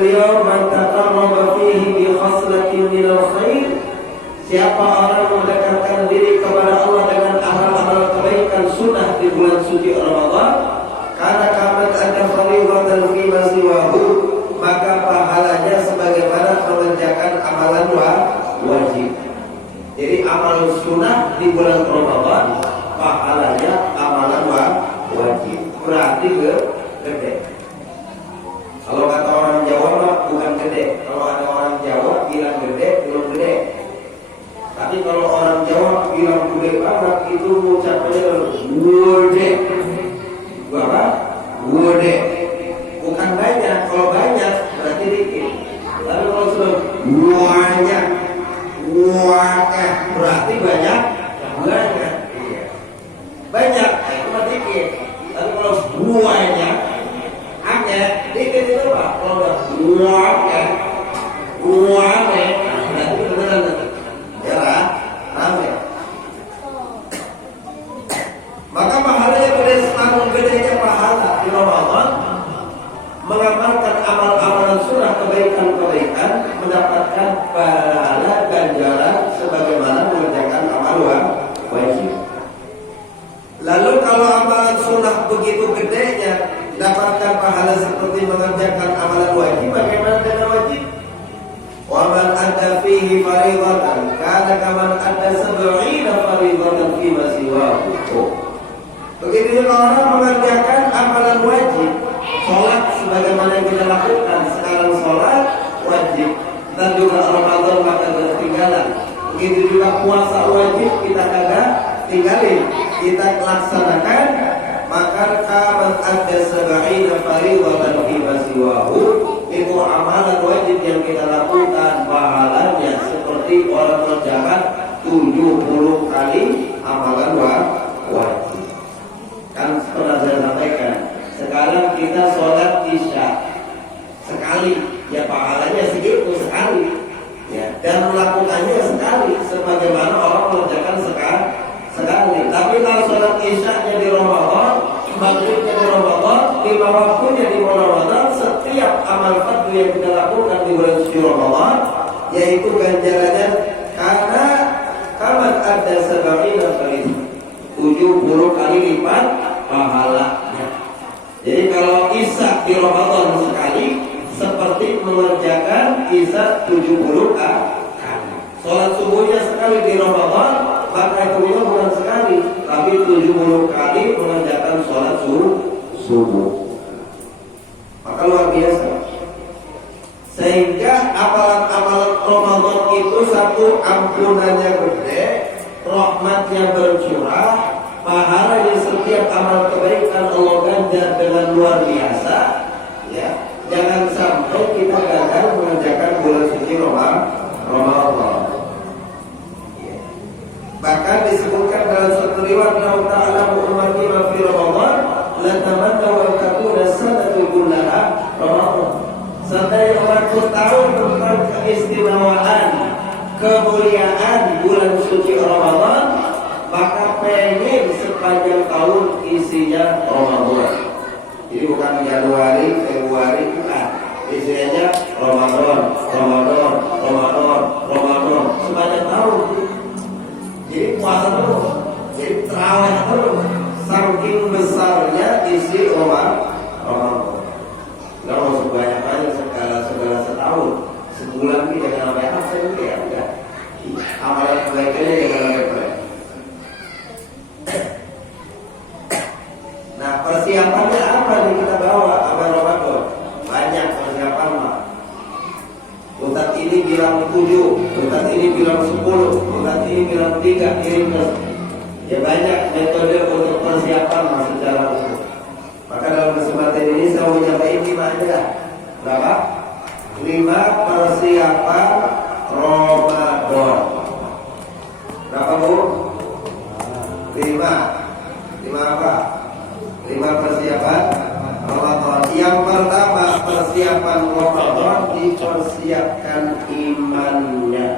beliau, "Man taqarraba fihi bi khaslatin minal khair." Siapa orang mendekatkan diri kepada Allah dengan amal-amal kebaikan sunnah di bulan suci Ramadan, karena kamat ada fardhan fi ma siwahu, maka pahalanya sebagaimana mengerjakan amalan wajib. Jadi amal sunnah di bulan Ramadan pahalanya amalan wajib. Berarti gede. Kalau kata orang Jawa mah bukan gede. Kalau ada orang Jawa bilang gede, belum gede. Tapi kalau orang Jawa bilang gede banget, itu ucapannya gede. Apa? Gede. Bukan banyak. Kalau banyak berarti dikit. Tapi kalau sudah banyak, berarti banyak. Banyak. Iya. Banyak itu mah dikit. Tapi kalau banyak, dikit itu apa? Kalau udah berarti beneran. Ya lah, rame. Maka pahalanya gede, semakin gedenya pahala di Ramadan mengamalkan amal-amalan sunnah, kebaikan-kebaikan, mendapatkan pahala ganjaran sebagaimana mengerjakan amal wajib. Lalu kalau amalan sunnah begitu gedenya dapatkan pahala seperti mengerjakan amalan wajib, bagaimana dengan wajib? Wa man adda fihi fariidatan kana kaman adda 70 fariidatan fi ma siwahu. Begitu juga orang mengerjakan amalan wajib, sholat sebagaimana yang kita lakukan sekarang, sholat wajib, dan juga Ramadan maka ketinggalan. Begitu juga puasa wajib kita kagak tinggalin, kita laksanakan, maka kaman adda 70 fariidatan fi ma siwahu. Itu amalan wajib yang kita lakukan, pahalanya seperti orang mengerjakan 70 kali amalan wajib. Kan pernah saya sampaikan, sekarang kita sholat isya sekali, ya pahalanya segitu sekali, ya, dan melakukannya sekali, sebagaimana orang mengerjakan sekali. Tapi kalau sholat isya di Ramadan, maghribnya di Ramadan, 5 waktunya di Ramadan, setiap amal fardhu yang kita lakukan di bulan suci Ramadan, yaitu ganjarannya karena kamat ada 70 kali, 70 kali lipat pahalanya. Jadi kalau isya di Ramadan sekali, seperti mengerjakan isya 70 kali. Sholat subuhnya sekali di Ramadan, maka itu bukan sekali, tapi 70 kali mengerjakan sholat subuh. Maka luar biasa. Sehingga amalan-amalan Ramadan itu satu, ampunannya gede, rahmatnya bercurah, pahalanya setiap amal kebaikan Allah ganjar dengan luar biasa. Ya, jangan sampai kita gagal mengerjakan bulan suci Ramadan. Bahkan disebutkan dalam suatu riwayat, "Lau ta'lamu ummati ma fi Ramadan la tamannaw an takuna sanatu kullaha Ramadan." Seandainya umatku tahu tentang keistimewaan, kemuliaan bulan suci Ramadan, maka pengen sepanjang tahun isinya Ramadan. Jadi bukan Januari, Februari, bukan. Isinya Ramadan sepanjang tahun. Jadi puasa terus, jadi terawih terus, saking besarnya isi Ramadan. Nggak mau sebanyak-banyak segala setahun, sebulan ini jangan sampai absen ya, enggak. Amalan kebaikannya jangan sampai. Nah, persiapannya apa nih kita bawa amal Ramadan? Banyak persiapan mah. Ustaz ini bilang 7, Ustaz ini bilang 10, Ustaz ini bilang 3, kirim terus. Ya banyak metode untuk persiapan secara umum. Maka dalam kesempatan ini saya mau nyampaikan 5 aja. Berapa? 5 persiapan Ramadan. Berapa Bu? 5. 5 apa? 5 persiapan Ramadan. Yang pertama, persiapan Ramadan dipersiapkan imannya.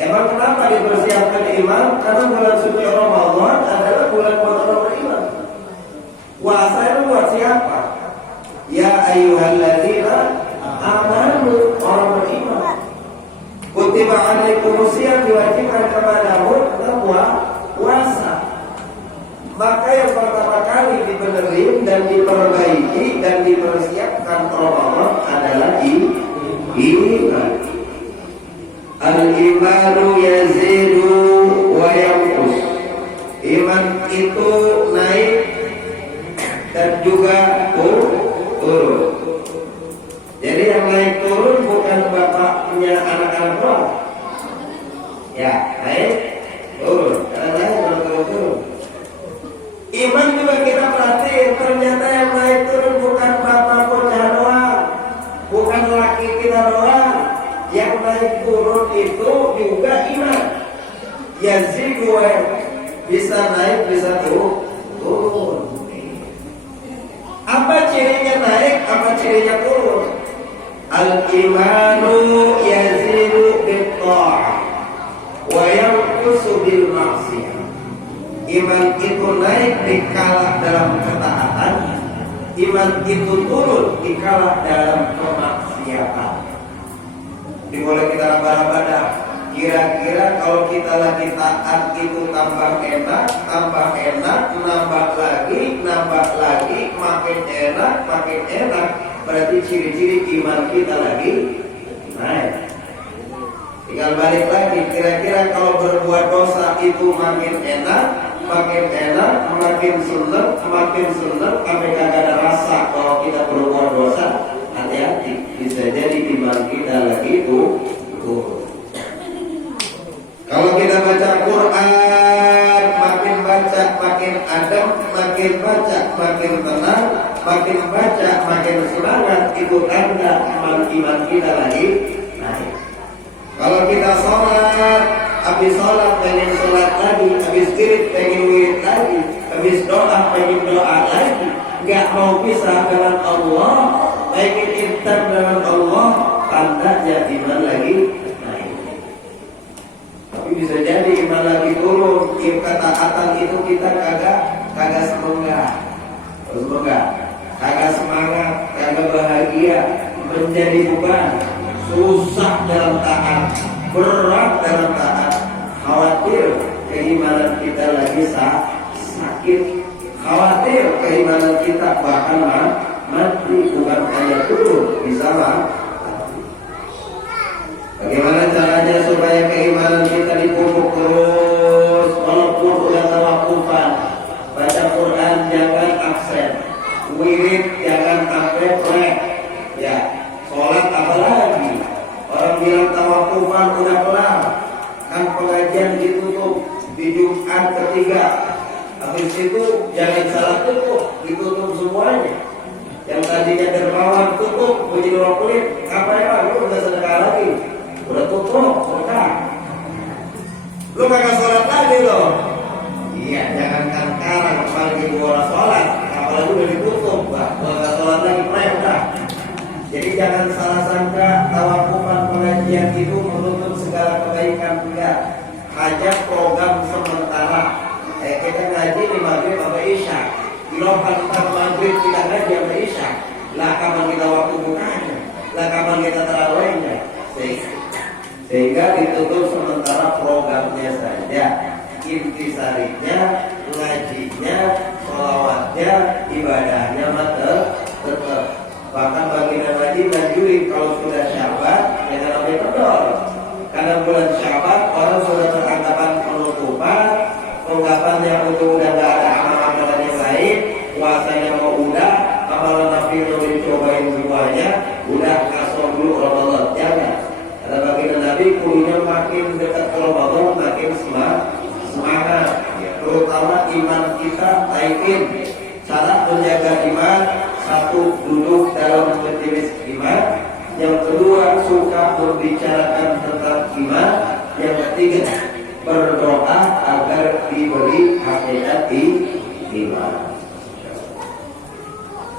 Emang kenapa dipersiapkan iman? Karena bulan suci Ramadan adalah bulan orang beriman. Puasa itu buat siapa? Ya ayyuhalladzina tentang Ramadan adalah iman. Al-imanu yazidu wa yanqus. Iman itu naik dan juga turun. Jadi yang naik turun bukan bapaknya anak-anak doang. Ya, naik turun. Karena naik turun. Iman juga kita perhatiin, ternyata yang naik turun bukan bapak bocah doang, bukan laki kita doang. Yang naik turun itu juga iman. Yazidu wa bisa naik, bisa turun. Apa cirinya naik, apa cirinya turun? Al-imanu yazidu bil-ta'ah wa yanqusu bil-ma'siyah. Iman itu naik dikala dalam ketaatan, iman itu turun dikala dalam kemaksiatan. Jadi boleh kita raba-raba dah. Kira-kira kalau kita lagi taat itu tambah enak, nambah lagi, makin enak. Berarti ciri-ciri iman kita lagi naik. Tinggal balik lagi, kira-kira kalau berbuat dosa itu makin enak, makin seneng, sampai kagak ada rasa kalau kita berbuat dosa. Hati-hati, bisa jadi iman kita lagi itu. Kalau kita baca Quran, makin baca makin adem, makin baca makin tenang, makin baca makin semangat, itu tanda iman kita lagi naik. Kalau kita sholat, habis sholat pengen sholat lagi, habis wirid pengen wirid lagi, habis doa pengen doa lagi, nggak mau pisah dengan Allah, pengen intan dengan Allah, tandanya iman lagi naik. Tapi bisa jadi iman lagi turun, ketaatan itu kita kagak semangat, kagak semangat, kagak bahagia, menjadi beban. Susah dalam taat, berat dalam taat, khawatir keimanan kita lagi sakit, khawatir keimanan kita bahkan mati, bukan hanya turun, bisa mati. Bagaimana caranya supaya keimanan kita dipupuk terus, walaupun udah tawakufan, baca Quran jangan absen, wirid jangan sampai plek, ya. Sholat apalagi, orang bilang tawakufan udah kelar, kan pengajian ditutup di Jumat ketiga, habis itu jangan salah ditutup semuanya. Yang tadinya dermawan tutup, menjadi orang kulit, apa ya, lu udah sedekah lagi, udah tutup, sedekah, lu kagak sholat lagi loh. Iya, jangankan sekarang, apalagi orang sholat, apalagi udah ditutup, nggak sholat lagi, udah. Jadi jangan salah sangka tawakufan pengajian itu menutup segala kebaikan, enggak. Hanya program sementara. Kita ngaji di maghrib sampai isya. Ilokan maghrib kita ngaji sampai isya. Lah kapan kita waktu bukanya? Lah kapan kita tarawihnya? Sehingga ditutup sementara programnya saja. Intisarinya, ngajinya, sholawatnya, ibadahnya tetap. Bahkan baginda Nabi menganjurkan kalau sudah Syaban jangan sampai kendor. Karena bulan Syaban orang sudah beranggapan penutupan, pengungkapannya untuk udah nggak ada amalan yang lain, puasanya mau udah, amalan Nabi mau dicobain semuanya, udah kasih dulu Ramadan jangan. Karena baginda Nabi kulinya makin dekat ke Ramadan makin semangat, terutama iman kita naikin. Cara menjaga iman, satu, duduk dalam majelis iman. Yang kedua, suka membicarakan tentang iman. Yang ketiga, berdoa agar diberi hakikat iman.